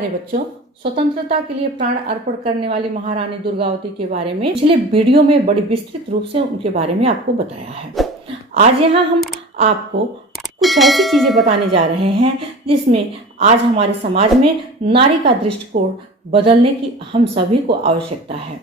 प्यारे बच्चों, स्वतंत्रता के लिए प्राण अर्पण करने वाली महारानी दुर्गावती के बारे में पिछले वीडियो में बड़ी विस्तृत रूप से उनके बारे में आपको बताया है। आज यहाँ हम आपको कुछ ऐसी चीजें बताने जा रहे हैं जिसमें आज हमारे समाज में नारी का दृष्टिकोण बदलने की हम सभी को आवश्यकता है,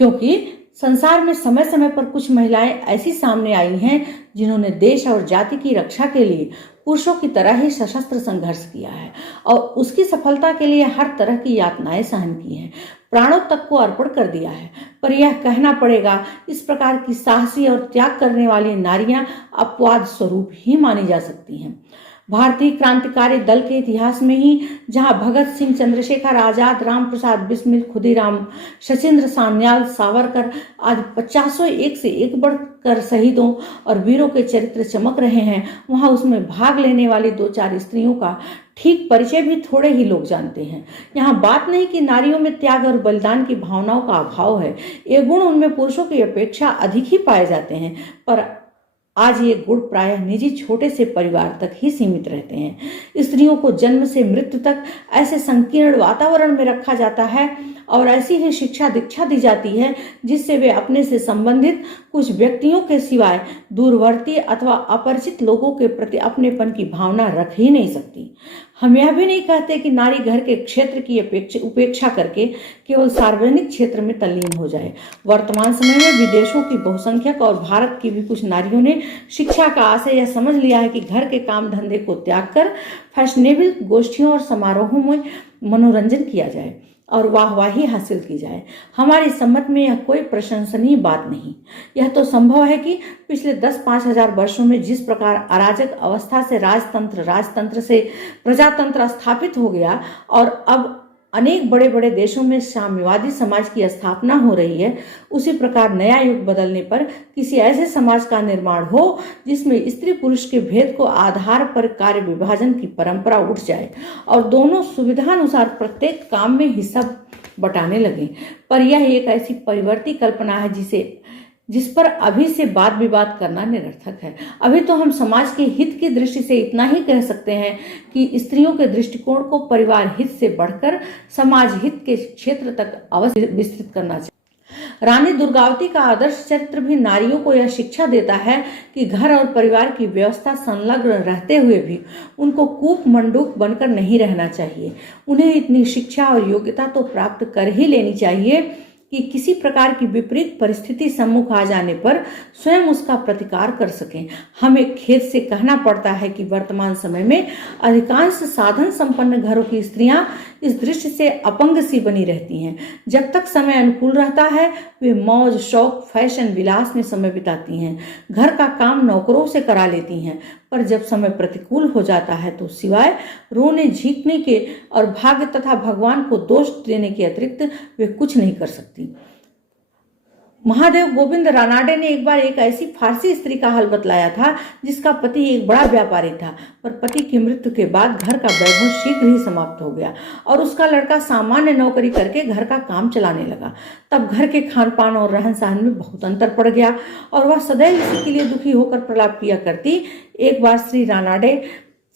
क्योंकि संसार में समय समय पर कुछ महिलाएं ऐसी सामने आई हैं जिन्होंने देश और जाति की रक्षा के लिए पुरुषों की तरह ही सशस्त्र संघर्ष किया है और उसकी सफलता के लिए हर तरह की यातनाएं सहन की हैं, प्राणों तक को अर्पण कर दिया है। पर यह कहना पड़ेगा, इस प्रकार की साहसी और त्याग करने वाली नारियां अपवाद स्वरूप ही मानी जा सकती हैं। भारतीय क्रांतिकारी दल के इतिहास में ही जहां भगत सिंह, चंद्रशेखर आजाद, राम प्रसाद बिस्मिल, खुदीराम, सचिंद्र सान्याल, सावरकर आदि 50 एक से एक बढ़कर शहीदों और वीरों के चरित्र चमक रहे हैं, वहां उसमें भाग लेने वाली 2-4 स्त्रियों का ठीक परिचय भी थोड़े ही लोग जानते हैं। यहाँ बात नहीं कि नारियों में त्याग और बलिदान की भावनाओं का अभाव है, ये गुण उनमें पुरुषों की अपेक्षा अधिक ही पाए जाते हैं, पर आज ये गुण प्रायः निजी छोटे से परिवार तक ही सीमित रहते हैं। स्त्रियों को जन्म से मृत्यु तक ऐसे संकीर्ण वातावरण में रखा जाता है और ऐसी ही शिक्षा दीक्षा दी जाती है जिससे वे अपने से संबंधित कुछ व्यक्तियों के सिवाय दूरवर्ती अथवा अपरिचित लोगों के प्रति अपनेपन की भावना रख ही नहीं सकती। हम यह भी नहीं कहते कि नारी घर के क्षेत्र की उपेक्षा करके केवल सार्वजनिक क्षेत्र में तल्लीन हो जाए। वर्तमान समय में विदेशों की बहुसंख्यक और भारत की भी कुछ नारियों ने शिक्षा का आशय यह समझ लिया है कि घर के काम धंधे को त्याग कर फैशनेबल गोष्ठियों और समारोहों में मनोरंजन किया जाए और वाहवाही हासिल की जाए। हमारी सम्मत में यह कोई प्रशंसनीय बात नहीं। यह तो संभव है कि पिछले 10-5 हजार वर्षों में जिस प्रकार अराजक अवस्था से राजतंत्र से प्रजातंत्र स्थापित हो गया और अब अनेक बड़े बड़े देशों में साम्यवादी समाज की स्थापना हो रही है, उसी प्रकार नया युग बदलने पर किसी ऐसे समाज का निर्माण हो जिसमें स्त्री पुरुष के भेद को आधार पर कार्य विभाजन की परंपरा उठ जाए और दोनों सुविधानुसार प्रत्येक काम में हिस्सा बटाने लगे। पर यह एक ऐसी परिवर्ती कल्पना है जिस पर अभी से वाद विवाद करना निरर्थक है। अभी तो हम समाज के हित की दृष्टि से इतना ही कह सकते हैं कि स्त्रियों के दृष्टिकोण को परिवार हित से बढ़कर समाज हित के क्षेत्र तक अवश्य विस्तृत करना चाहिए। रानी दुर्गावती का आदर्श चरित्र भी नारियों को यह शिक्षा देता है कि घर और परिवार की व्यवस्था संलग्न रहते हुए भी उनको कूप मंडूक बनकर नहीं रहना चाहिए। उन्हें इतनी शिक्षा और योग्यता तो प्राप्त कर ही लेनी चाहिए कि किसी प्रकार की विपरीत परिस्थिति सम्मुख आ जाने पर स्वयं उसका प्रतिकार कर सकें। हमें खेद से कहना पड़ता है कि वर्तमान समय में अधिकांश साधन संपन्न घरों की स्त्रियां इस दृष्टि से अपंग सी बनी रहती हैं। जब तक समय अनुकूल रहता है वे मौज शौक फैशन विलास में समय बिताती हैं, घर का काम नौकरों से करा लेती हैं, पर जब समय प्रतिकूल हो जाता है तो सिवाय रोने झींकने के और भाग्य तथा भगवान को दोष देने के अतिरिक्त वे कुछ नहीं कर सकती। महादेव गोविंद रानाडे ने एक बार एक ऐसी फारसी स्त्री का हाल बतलाया था जिसका पति एक बड़ा व्यापारी था, पर पति की मृत्यु के बाद घर का वैभव शीघ्र ही समाप्त हो गया और उसका लड़का सामान्य नौकरी करके घर का काम चलाने लगा। तब घर के खान पान और रहन सहन में बहुत अंतर पड़ गया और वह सदैव इसी के लिए दुखी होकर प्रलाप किया करती। एक बार श्री रानाडे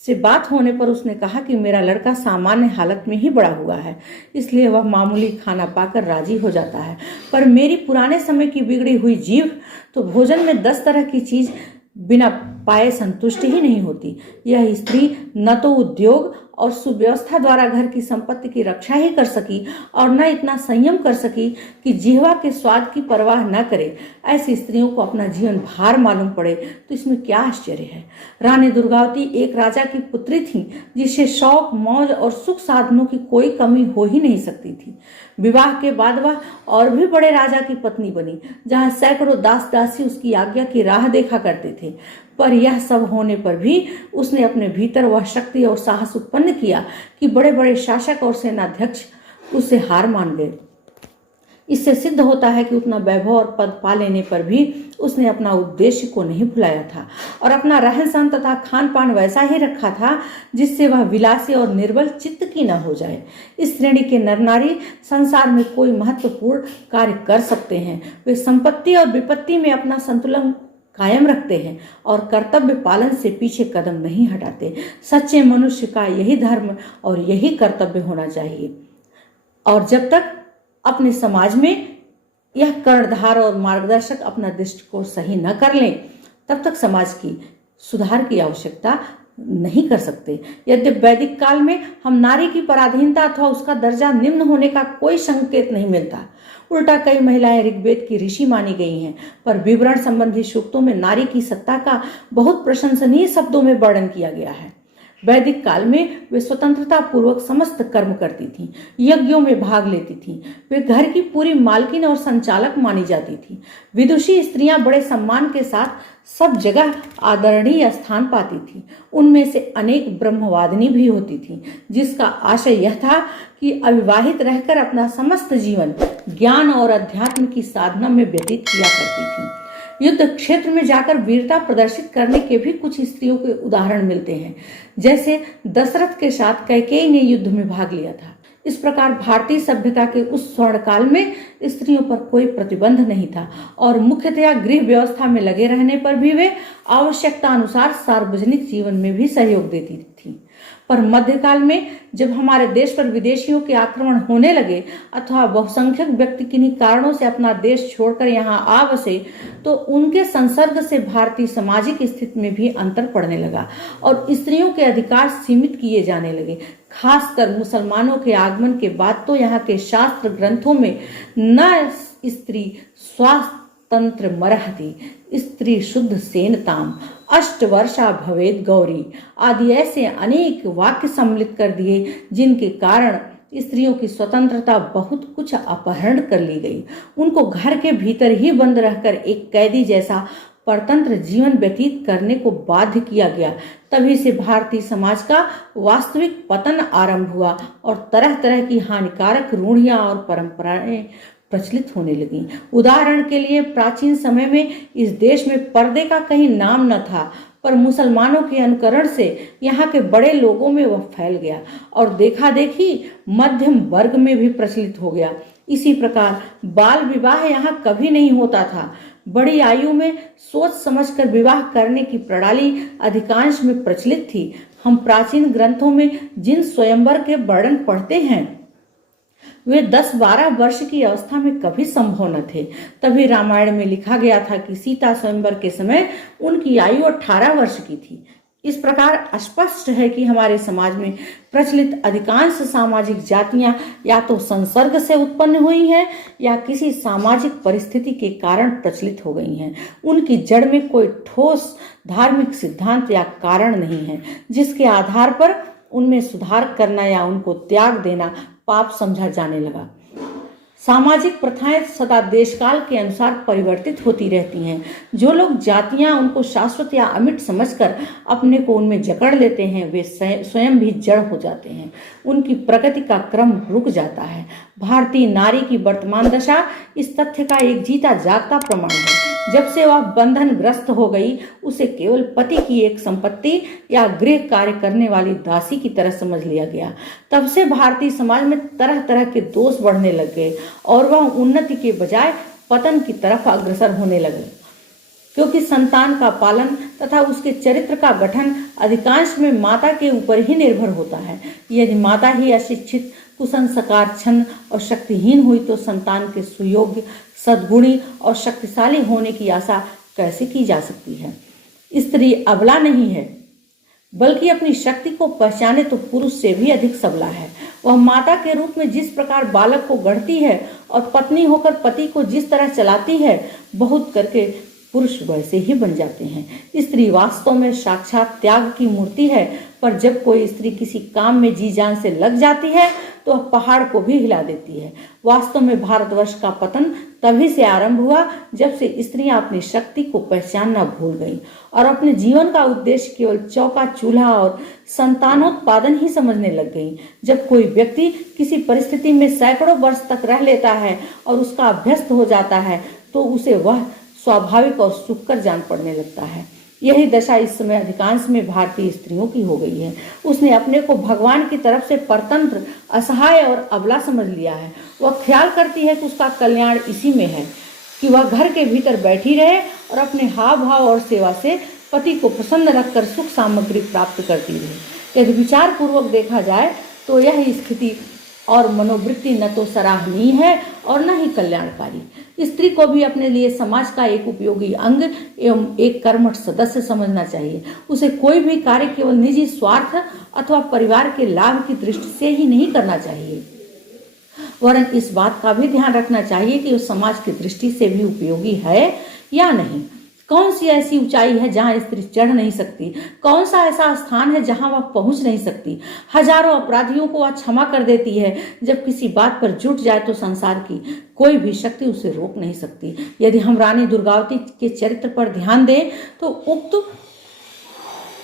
से बात होने पर उसने कहा कि मेरा लड़का सामान्य हालत में ही बड़ा हुआ है, इसलिए वह मामूली खाना पाकर राजी हो जाता है, पर मेरी पुराने समय की बिगड़ी हुई जीभ तो भोजन में 10 तरह की चीज बिना पाए संतुष्ट ही नहीं होती। यह स्त्री न तो उद्योग और सुव्यवस्था द्वारा घर की संपत्ति की रक्षा ही कर सकी और न इतना संयम कर सकी कि जिह्वा के स्वाद की परवाह न करे। ऐसी स्त्रियों को अपना जीवन भार मालूम पड़े तो इसमें क्या आश्चर्य है। रानी दुर्गावती एक राजा की पुत्री थी जिसे शौक मौज और सुख साधनों की कोई कमी हो ही नहीं सकती थी। विवाह के बाद वह और भी बड़े राजा की पत्नी बनी, जहाँ सैकड़ों दास दासी उसकी आज्ञा की राह देखा करते थे। पर यह सब होने पर भी उसने अपने भीतर वह शक्ति और साहस उत्पन्न किया कि बड़े बड़े शासक और सेनाध्यक्ष उससे हार मान गए। इससे सिद्ध होता है कि उतना वैभव और पद पा लेने पर भी उसने अपना उद्देश्य को नहीं भुलाया था और अपना रहन सहन तथा खान पान वैसा ही रखा था जिससे वह विलासी और निर्बल चित्त की न हो जाए। इस श्रेणी के नर नारी संसार में कोई महत्वपूर्ण कार्य कर सकते हैं। वे संपत्ति और विपत्ति में अपना संतुलन कायम रखते हैं और कर्तव्य पालन से पीछे कदम नहीं हटाते। सच्चे मनुष्य का यही धर्म और यही कर्तव्य होना चाहिए। और जब तक अपने समाज में यह कर्णधार और मार्गदर्शक अपना दृष्टिकोण सही न कर लें, तब तक समाज की सुधार की आवश्यकता नहीं कर सकते। यद्यपि वैदिक काल में हम नारी की पराधीनता अथवा उसका दर्जा निम्न होने का कोई संकेत नहीं मिलता। उल्टा कई महिलाएं ऋग्वेद की ऋषि मानी गई हैं, पर विवरण संबंधी सूक्तों में नारी की सत्ता का बहुत प्रशंसनीय शब्दों में वर्णन किया गया है। वैदिक काल में वे स्वतंत्रता पूर्वक समस्त कर्म करती थीं, यज्ञों में भाग लेती थीं, वे घर की पूरी मालकिन और संचालक मानी जाती थीं। विदुषी स्त्रियां बड़े सम्मान के साथ सब जगह आदरणीय स्थान पाती थीं। उनमें से अनेक ब्रह्मवादिनी भी होती थीं, जिसका आशय यह था कि अविवाहित रहकर अपना समस्त जीवन ज्ञान और अध्यात्म की साधना में व्यतीत किया करती थीं। युद्ध क्षेत्र में जाकर वीरता प्रदर्शित करने के भी कुछ स्त्रियों के उदाहरण मिलते हैं, जैसे दशरथ के साथ कैकेयी ने युद्ध में भाग लिया था। इस प्रकार भारतीय सभ्यता के उस स्वर्ण काल में स्त्रियों पर कोई प्रतिबंध नहीं था और मुख्यतया गृह व्यवस्था में लगे रहने पर भी वे आवश्यकता अनुसार सार्वजनिक जीवन में भी सहयोग देती थी। पर मध्यकाल में जब हमारे देश पर विदेशियों के आक्रमण होने लगे अथवा बहुसंख्यक व्यक्ति किन्हीं कारणों से अपना देश छोड़कर यहाँ आ बसे, तो उनके संसर्ग से भारतीय सामाजिक स्थिति में भी अंतर पड़ने लगा और स्त्रियों के अधिकार सीमित किए जाने लगे। खासकर मुसलमानों के आगमन के बाद तो यहाँ के शास्त्र ग्रंथों में न स्त्री स्वातंत्र मरहति, स्त्री शुद्ध सेनताम, अष्टवर्षा भवेद गौरी आदि ऐसे अनेक वाक्य सम्मिलित कर दिए, जिनके कारण स्त्रियों की स्वतंत्रता बहुत कुछ अपहरण कर ली गई। उनको घर के भीतर ही बंद रहकर एक कैदी जैसा परतंत्र जीवन व्यतीत करने को बाध्य किया गया। तभी से भारतीय समाज का वास्तविक पतन आरंभ हुआ और तरह तरह की हानिकारक रूढ़ियां और परंपराएं प्रचलित होने लगी। उदाहरण के लिए प्राचीन समय में इस देश में पर्दे का कहीं नाम न था, पर मुसलमानों के अनुकरण से यहाँ के बड़े लोगों में वह फैल गया और देखा देखी मध्यम वर्ग में भी प्रचलित हो गया। इसी प्रकार बाल विवाह यहाँ कभी नहीं होता था। बड़ी आयु में सोच समझकर विवाह करने की प्रणाली अधिकांश में प्रचलित थी। हम प्राचीन ग्रंथों में जिन स्वयंवर के वर्णन पढ़ते हैं, वे 10-12 वर्ष की अवस्था में कभी संभव न थे। तभी रामायण में लिखा गया था कि सीता स्वयंवर के समय उनकी आयु 18 वर्ष की थी। इस प्रकार स्पष्ट है कि हमारे समाज में प्रचलित अधिकांश सामाजिक जातियां या तो संसर्ग से उत्पन्न हुई हैं या किसी सामाजिक परिस्थिति के कारण प्रचलित हो गई हैं। उनकी जड़ में कोई ठोस धार्मिक सिद्धांत या कारण नहीं है, जिसके आधार पर उनमें सुधार करना या उनको त्याग देना पाप समझा जाने लगा। सामाजिक प्रथाएं सदा देशकाल के अनुसार परिवर्तित होती रहती हैं। जो लोग जातियां उनको शाश्वत या अमिट समझकर अपने को उनमें जकड़ लेते हैं, वे स्वयं भी जड़ हो जाते हैं। उनकी प्रगति का क्रम रुक जाता है। भारतीय नारी की वर्तमान दशा इस तथ्य का एक जीता जागता प्रमाण है। जब से वह बंधनग्रस्त हो गई, उसे केवल पति की एक संपत्ति या गृह कार्य करने वाली दासी की तरह समझ लिया गया। तब से भारतीय समाज में तरह तरह के दोष बढ़ने लग गए और वह उन्नति के बजाय पतन की तरफ अग्रसर होने लगे, क्योंकि संतान का पालन तथा उसके चरित्र का गठन अधिकांश में माता के ऊपर ही निर्भर होता है। यदि माता ही अशिक्षित, कुसंस्कार, छन्न और शक्तिहीन हुई तो संतान के सुयोग्य, सद्गुणी और शक्तिशाली होने की आशा कैसे की जा सकती है। स्त्री अबला नहीं है, बल्कि अपनी शक्ति को पहचाने तो पुरुष से भी अधिक सबला है। वह माता के रूप में जिस प्रकार बालक को गढ़ती है और पत्नी होकर पति को जिस तरह चलाती है, बहुत करके पुरुष वैसे ही बन जाते हैं। स्त्री वास्तव में साक्षात त्याग की मूर्ति है, पर जब कोई स्त्री किसी काम में जी जान से लग जाती है तो वह पहाड़ को भी हिला देती है। वास्तव में भारतवर्ष का पतन तभी से आरंभ हुआ जब से स्त्रियां अपनी शक्ति को पहचानना भूल गईं और अपने जीवन का उद्देश्य केवल चौका चूल्हा और संतानोत्पादन ही समझने लग गईं। जब कोई व्यक्ति किसी परिस्थिति में सैकड़ों वर्ष तक रह लेता है और उसका अभ्यस्त हो जाता है, तो उसे वह स्वाभाविक और सुखकर जान पड़ने लगता है। यही दशा इस समय अधिकांश में भारतीय स्त्रियों की हो गई है। उसने अपने को भगवान की तरफ से परतंत्र, असहाय और अबला समझ लिया है। वह ख्याल करती है कि उसका कल्याण इसी में है। कि वह घर के भीतर बैठी रहे और अपने हाव भाव और सेवा से पति को प्रसन्न रखकर सुख सामग्री प्राप्त करती रहे। यदि विचार पूर्वक देखा जाए तो यह स्थिति और मनोवृत्ति न तो सराहनीय है और न ही कल्याणकारी। स्त्री को भी अपने लिए समाज का एक उपयोगी अंग एवं एक कर्मठ सदस्य समझना चाहिए। उसे कोई भी कार्य केवल निजी स्वार्थ अथवा परिवार के लाभ की दृष्टि से ही नहीं करना चाहिए, वरन इस बात का भी ध्यान रखना चाहिए कि उस समाज की दृष्टि से भी उपयोगी है या नहीं। कौन सी ऐसी ऊंचाई है जहां स्त्री चढ़ नहीं सकती, कौन सा ऐसा स्थान है जहां वह पहुंच नहीं सकती। हजारों अपराधियों को वह क्षमा कर देती है। जब किसी बात पर जुट जाए तो संसार की कोई भी शक्ति उसे रोक नहीं सकती। यदि हम रानी दुर्गावती के चरित्र पर ध्यान दें तो उक्त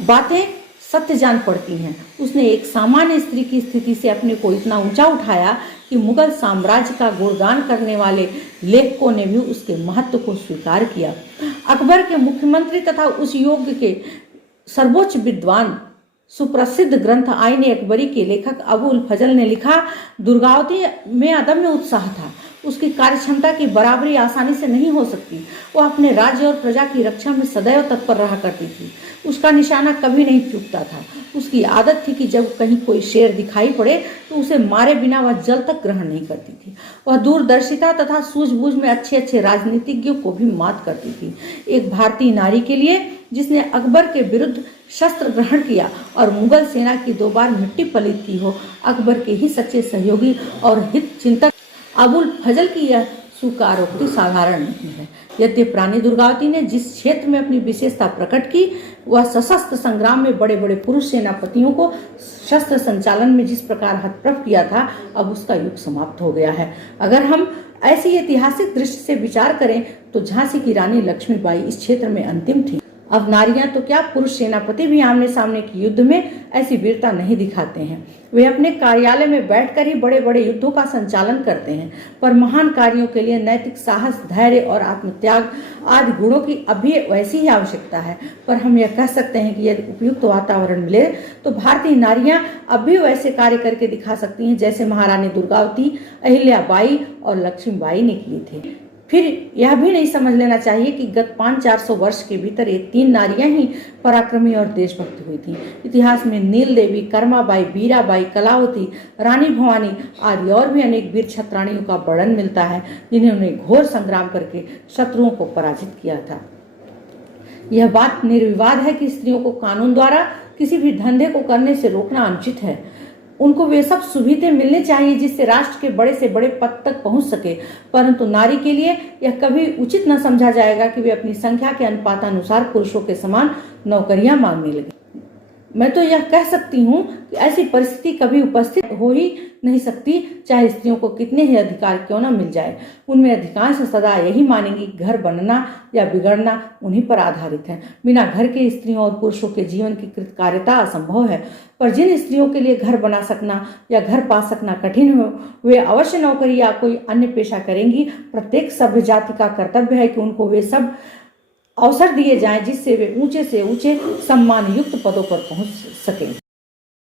बातें सत्य जान पड़ती हैं। उसने एक सामान्य स्त्री की स्थिति से अपने को इतना ऊंचा उठाया कि मुगल साम्राज्य का गुणगान करने वाले लेखकों ने भी उसके महत्व को स्वीकार किया। अकबर के मुख्यमंत्री तथा उस युग के सर्वोच्च विद्वान सुप्रसिद्ध ग्रंथ आईने अकबरी के लेखक अबुल फजल ने लिखा, दुर्गावती में अदम्य उत्साह था। उसकी कार्यक्षमता की बराबरी आसानी से नहीं हो सकती। वह अपने राज्य और प्रजा की रक्षा में सदैव तत्पर रहा करती थी। उसका निशाना कभी नहीं चूकता था। उसकी आदत थी कि जब कहीं कोई शेर दिखाई पड़े तो उसे मारे बिना वह जल तक ग्रहण नहीं करती थी। वह दूरदर्शिता तथा सूझबूझ में अच्छे अच्छे राजनीतिज्ञों को भी मात करती थी। एक भारतीय नारी के लिए जिसने अकबर के विरुद्ध शस्त्र ग्रहण किया और मुगल सेना की 2 बार मिट्टी पलीत की हो, अकबर के ही सच्चे सहयोगी और हित चिंतक अबुल फजल की यह स्वीकारोक्ति साधारण नहीं है। यद्यपि रानी दुर्गावती ने जिस क्षेत्र में अपनी विशेषता प्रकट की, वह सशस्त्र संग्राम में बड़े बड़े पुरुष सेनापतियों को शस्त्र संचालन में जिस प्रकार हतप्रभ किया था, अब उसका युग समाप्त हो गया है। अगर हम ऐसी ऐतिहासिक दृष्टि से विचार करें तो झांसी की रानी लक्ष्मीबाई इस क्षेत्र में अंतिम थी। अब नारियां तो क्या, पुरुष सेनापति भी आमने सामने के युद्ध में ऐसी वीरता नहीं दिखाते हैं। वे अपने कार्यालय में बैठकर ही बड़े बड़े युद्धों का संचालन करते हैं, पर महान कार्यों के लिए नैतिक साहस, धैर्य और आत्मत्याग आदि गुणों की अभी वैसी ही आवश्यकता है। पर हम यह कह सकते हैं कि यदि उपयुक्त वातावरण मिले तो भारतीय नारियां अब भी वैसे कार्य करके दिखा सकती हैं जैसे महारानी दुर्गावती, अहिल्याबाई और लक्ष्मीबाई ने किए थे। फिर यह भी नहीं समझ लेना चाहिए कि गत 500-400 वर्ष के भीतर ये 3 नारियां ही पराक्रमी और देशभक्त हुई थी। इतिहास में नील देवी, कर्माबाई, बीराबाई, कलावती, रानी भवानी आदि और भी अनेक वीर छत्राणियों का वर्णन मिलता है जिन्होंने घोर संग्राम करके शत्रुओं को पराजित किया था। यह बात निर्विवाद है कि स्त्रियों को कानून द्वारा किसी भी धंधे को करने से रोकना अनुचित है। उनको वे सब सुविधाएं मिलनी चाहिए जिससे राष्ट्र के बड़े से बड़े पद तक पहुंच सके, परंतु नारी के लिए यह कभी उचित न समझा जाएगा कि वे अपनी संख्या के अनुपातानुसार पुरुषों के समान नौकरियां मांगने लगे। मैं तो यह कह सकती हूँ कि ऐसी परिस्थिति कभी उपस्थित हो ही नहीं सकती, चाहे स्त्रियों को कितने ही अधिकार क्यों न मिल जाए। उनमें अधिकांश सदा यही मानेंगी कि घर बनना या बिगड़ना उन्हीं पर आधारित है। बिना घर के स्त्रियों और पुरुषों के जीवन की कृतकार्यता असंभव है। पर जिन स्त्रियों के लिए घर बना सकना या घर पा सकना कठिन हो, वे अवश्य नौकरी या कोई अन्य पेशा करेंगी। प्रत्येक सभ्य जाति का कर्तव्य है कि उनको वे सब अवसर दिए जाएं जिससे वे ऊंचे से ऊंचे सम्मान युक्त पदों पर पहुंच सकें।